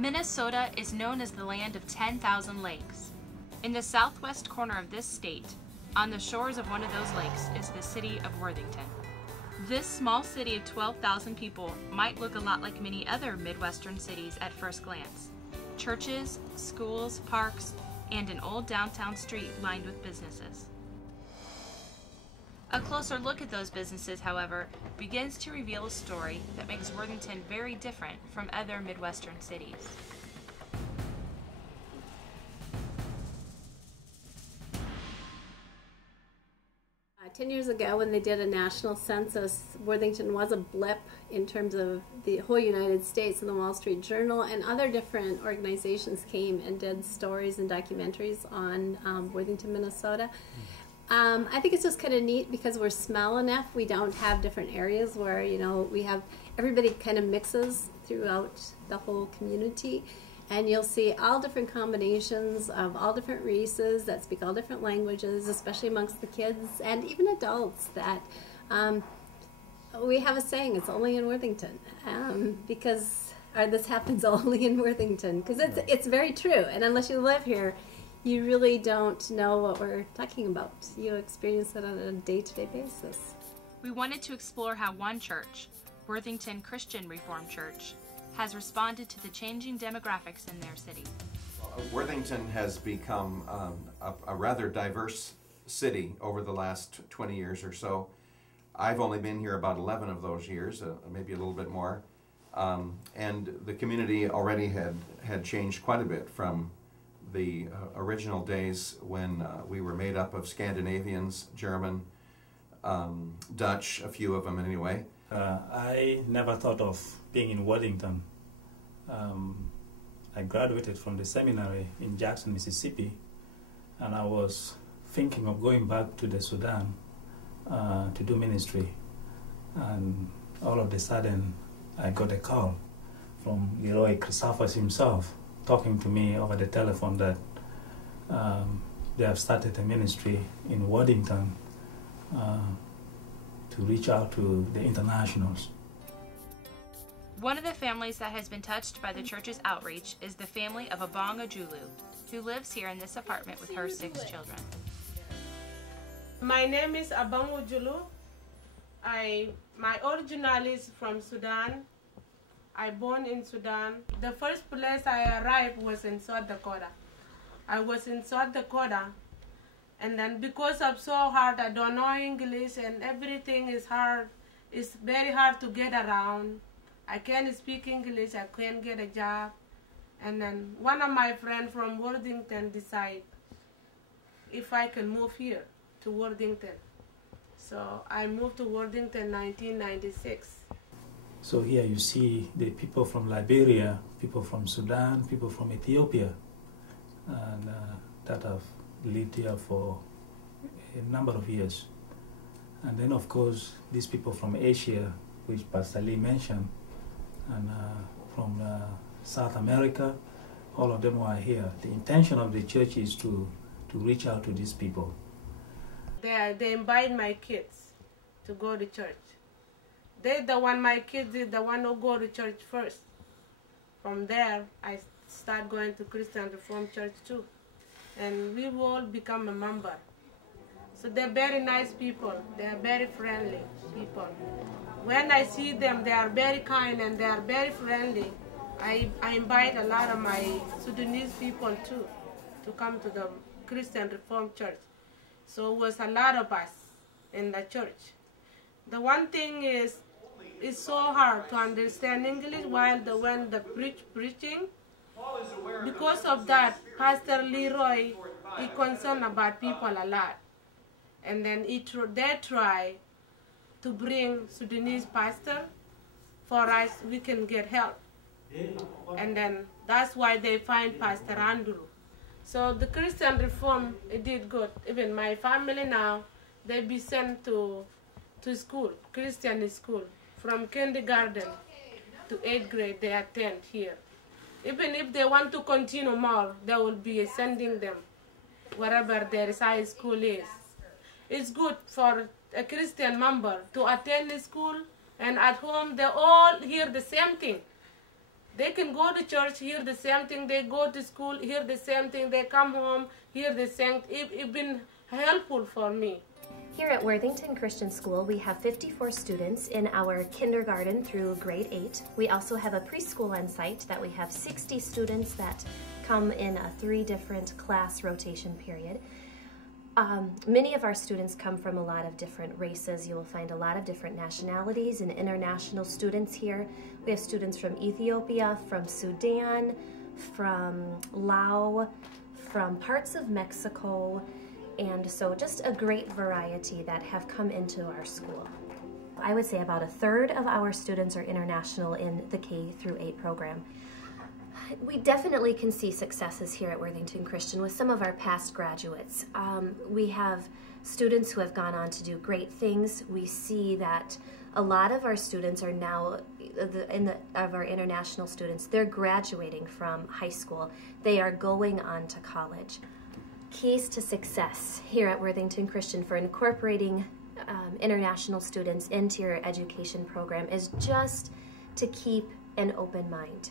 Minnesota is known as the land of 10,000 lakes. In the southwest corner of this state, on the shores of one of those lakes, is the city of Worthington. This small city of 12,000 people might look a lot like many other Midwestern cities at first glance. Churches, schools, parks, and an old downtown street lined with businesses. A closer look at those businesses, however, begins to reveal a story that makes Worthington very different from other Midwestern cities. 10 years ago, when they did a national census, Worthington was a blip in terms of the whole United States, and the Wall Street Journal and other different organizations came and did stories and documentaries on Worthington, Minnesota. I think it's just kind of neat because we're small enough. We don't have different areas where, you know, we have everybody kind of mixes throughout the whole community. And you'll see all different combinations of all different races that speak all different languages, especially amongst the kids and even adults. That we have a saying, it's only in Worthington, because this happens only in Worthington, because it's very true. And unless you live here, you really don't know what we're talking about. You experience it on a day-to-day basis. We wanted to explore how one church, Worthington Christian Reformed Church, has responded to the changing demographics in their city. Worthington has become a rather diverse city over the last 20 years or so. I've only been here about 11 of those years, maybe a little bit more. And the community already had changed quite a bit from the original days when we were made up of Scandinavians, German, Dutch, a few of them anyway. I never thought of being in Worthington. I graduated from the seminary in Jackson, Mississippi, and I was thinking of going back to the Sudan to do ministry. And all of a sudden, I got a call from Leroy Christophers himself, talking to me over the telephone that they have started a ministry in Worthington to reach out to the internationals. One of the families that has been touched by the church's outreach is the family of Abong Ojulu, who lives here in this apartment with her 6 children. My name is Abong Ojulu. My original is from Sudan. I born in Sudan. The first place I arrived was in South Dakota. I was in South Dakota, and then because of so hard, I don't know English and everything is hard. It's very hard to get around. I can't speak English, I can't get a job. And then one of my friends from Worthington decided if I can move here to Worthington. So I moved to Worthington in 1996. So here you see the people from Liberia, people from Sudan, people from Ethiopia, and that have lived here for a number of years. And then of course these people from Asia, which Pastor Lee mentioned, and from South America, all of them are here. The intention of the church is to reach out to these people. They invite my kids to go to church. My kids is the one who go to church first. From there, I start going to Christian Reformed Church too. And we all become a member. So they're very nice people. They're very friendly people. When I see them, they are very kind and they are very friendly. I invite a lot of my Sudanese people too to come to the Christian Reformed Church. So it was a lot of us in the church. The one thing is, it's so hard to understand English while when the preaching. Because of that, Pastor Leroy is concerned about people a lot. And then they try to bring Sudanese pastor for us, we can get help. And then that's why they find Pastor Andrew. So the Christian Reform, it did good. Even my family now, they be sent to school, Christian school. From kindergarten to 8th grade, they attend here. Even if they want to continue more, they will be sending them wherever their high school is. It's good for a Christian member to attend school, and at home they all hear the same thing. They can go to church, hear the same thing. They go to school, hear the same thing. They come home, hear the same. It's been helpful for me. Here at Worthington Christian School, we have 54 students in our kindergarten through grade 8. We also have a preschool on site that we have 60 students that come in a 3 different class rotation period. Many of our students come from a lot of different races. You will find a lot of different nationalities and international students here. We have students from Ethiopia, from Sudan, from Laos, from parts of Mexico, and so just a great variety that have come into our school. I would say about 1/3 of our students are international in the K through 8 program. We definitely can see successes here at Worthington Christian with some of our past graduates. We have students who have gone on to do great things. We see that a lot of our students are now, of our international students, they're graduating from high school. They are going on to college. Keys to success here at Worthington Christian for incorporating international students into your education program is just to keep an open mind.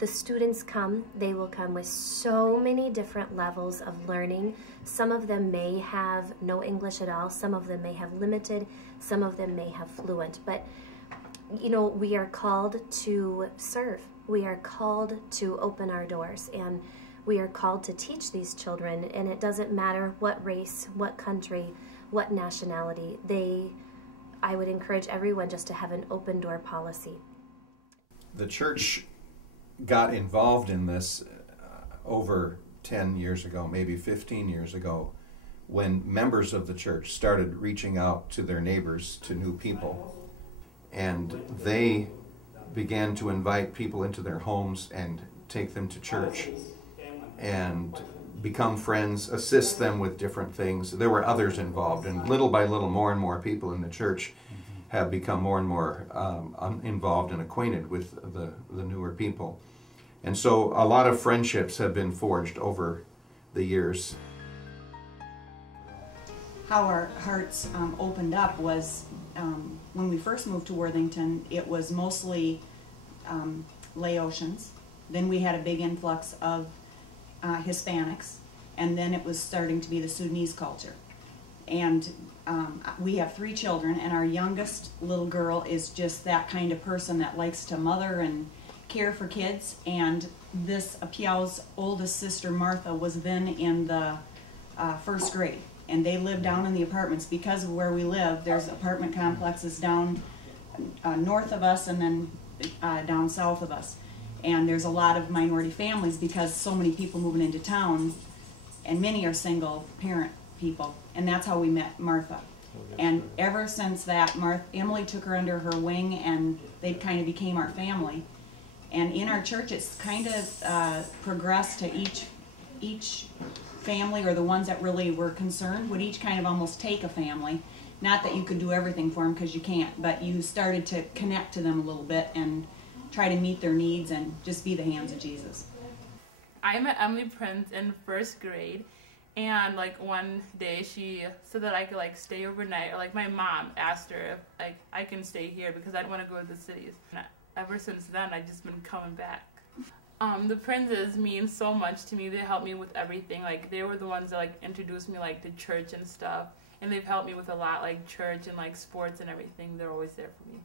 The students come, they will come with so many different levels of learning. Some of them may have no English at all, some of them may have limited, some of them may have fluent, but you know, we are called to serve. We are called to open our doors, and we are called to teach these children, and it doesn't matter what race, what country, what nationality. I would encourage everyone just to have an open door policy. The church got involved in this over 10 years ago, maybe 15 years ago, when members of the church started reaching out to their neighbors, to new people, and they began to invite people into their homes and take them to church and become friends, assist them with different things. There were others involved, and little by little, more and more people in the church have become more and more involved and acquainted with the newer people. And so a lot of friendships have been forged over the years. How our hearts opened up was when we first moved to Worthington, it was mostly Laotians. Then we had a big influx of Hispanics, and then it was starting to be the Sudanese culture. And we have 3 children, and our youngest little girl is just that kind of person that likes to mother and care for kids. And this Piau's oldest sister, Martha, was then in the 1st grade, and they lived down in the apartments. Because of where we live, there's apartment complexes down north of us and then down south of us. And there's a lot of minority families because so many people moving into town, and many are single parent people. And that's how we met Martha. And ever since that, Emily took her under her wing, and they kind of became our family. And in our church, it's kind of progressed to each family, or the ones that really were concerned, would each kind of almost take a family. Not that you could do everything for them, because you can't, but you started to connect to them a little bit and try to meet their needs and just be the hands of Jesus. I met Emily Prince in 1st grade, and like one day she said that I could like stay overnight, or like my mom asked her if like I can stay here because I didn't want to go to the cities. And ever since then, I've just been coming back. The Princes mean so much to me. They helped me with everything. Like they were the ones that like introduced me like to church and stuff, and they've helped me with a lot, like church and like sports and everything. They're always there for me.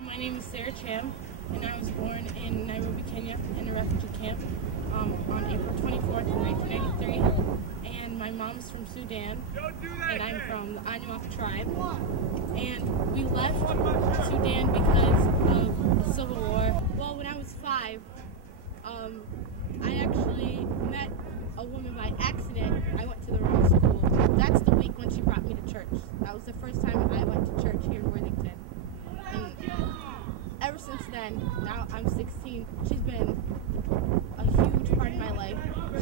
My name is Sarah Cham, and I was born in Nairobi, Kenya, in a refugee camp on April 24th, 1993. And my mom's from Sudan, and I'm from the Anuak tribe. And we left Sudan because of the Civil War. Well, when I was 5, I actually met a woman by accident. I went to the wrong school. That's the week when she brought me to church. That was the first time I went to church here in Worthington. And ever since then, now I'm 16, she's been a huge part of my life.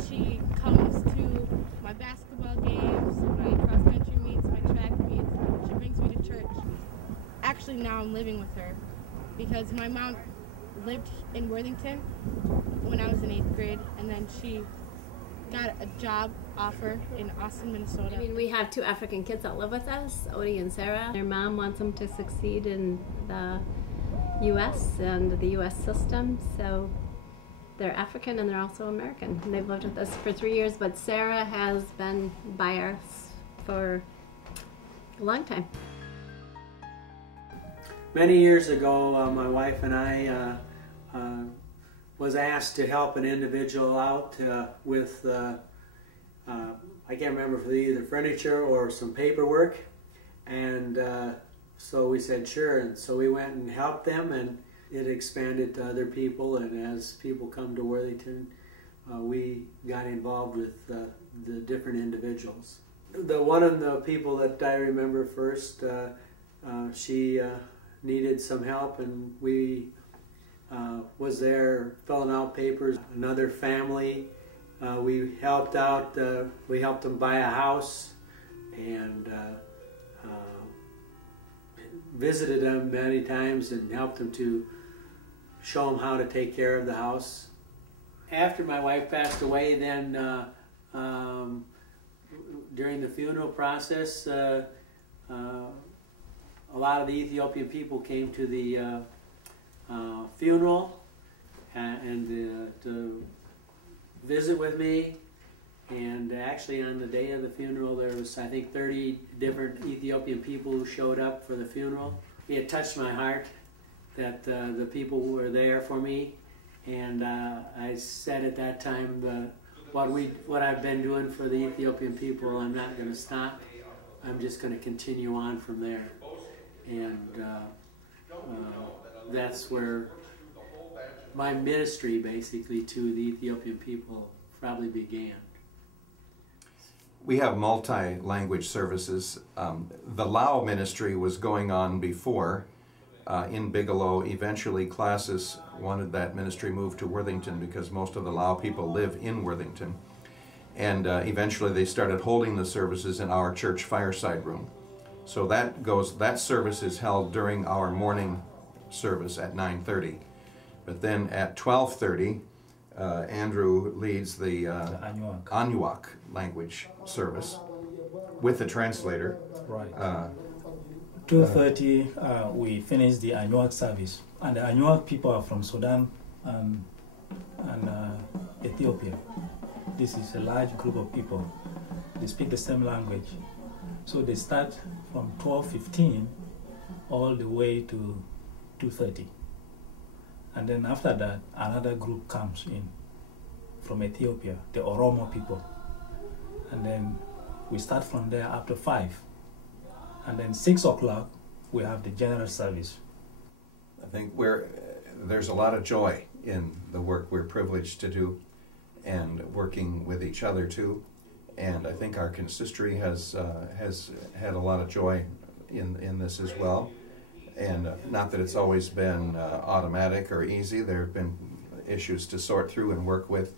She comes to my basketball games, my cross-country meets, my track meets. She brings me to church. Actually, now I'm living with her because my mom lived in Worthington when I was in 8th grade, and then she got a job offer in Austin, Minnesota. I mean, we have 2 African kids that live with us, Odie and Sarah. Their mom wants them to succeed in the U.S. and the U.S. system. So they're African and they're also American. And they've lived with us for 3 years, but Sarah has been by us for a long time. Many years ago, my wife and I was asked to help an individual out with, I can't remember if it was either furniture or some paperwork, and so we said sure, and so we went and helped them, and it expanded to other people, and as people come to Worthington, we got involved with the different individuals. One of the people that I remember first, she needed some help, and we was there filling out papers. Another family, we helped out. We helped them buy a house, and visited them many times and helped them to show them how to take care of the house. After my wife passed away, then during the funeral process, a lot of the Ethiopian people came to the funeral and to visit with me. And actually on the day of the funeral there was, I think, 30 different Ethiopian people who showed up for the funeral. It touched my heart that the people were there for me. And I said at that time, what I've been doing for the Ethiopian people, I'm not going to stop. I'm just going to continue on from there. And that's where my ministry, basically, to the Ethiopian people probably began. We have multi-language services. The Lao ministry was going on before in Bigelow. Eventually classes wanted that ministry moved to Worthington because most of the Lao people live in Worthington. And eventually they started holding the services in our church fireside room. So that service is held during our morning service at 9:30. But then at 12:30, Andrew leads the Anuak language service with the translator. Right. 2:30 we finish the Anuak service, and the Anuak people are from Sudan and Ethiopia. This is a large group of people. They speak the same language. So they start from 12:15 all the way to 2:30. And then after that, another group comes in from Ethiopia, the Oromo people. And then we start from there after 5. And then 6 o'clock, we have the general service. I think there's a lot of joy in the work we're privileged to do and working with each other too. And I think our consistory has had a lot of joy in this as well. And not that it's always been automatic or easy. There have been issues to sort through and work with.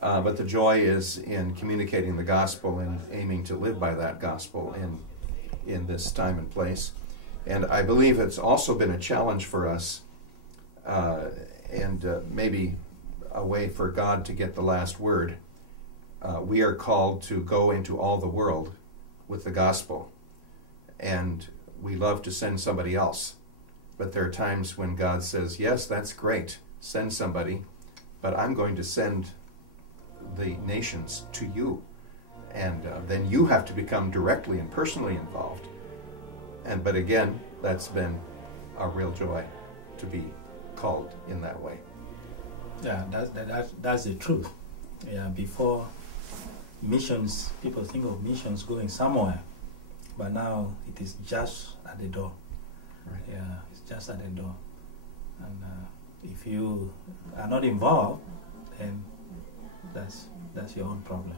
But the joy is in communicating the gospel and aiming to live by that gospel in this time and place. And I believe it's also been a challenge for us and maybe a way for God to get the last word. We are called to go into all the world with the gospel. And we love to send somebody else. But there are times when God says, yes, that's great, send somebody, but I'm going to send the nations to you. And then you have to become directly and personally involved. But again, that's been a real joy to be called in that way. Yeah, that's the truth. Yeah, before missions, people think of missions going somewhere. But now it is just at the door. Right. Yeah, it's just at the door. And if you are not involved, then that's your own problem.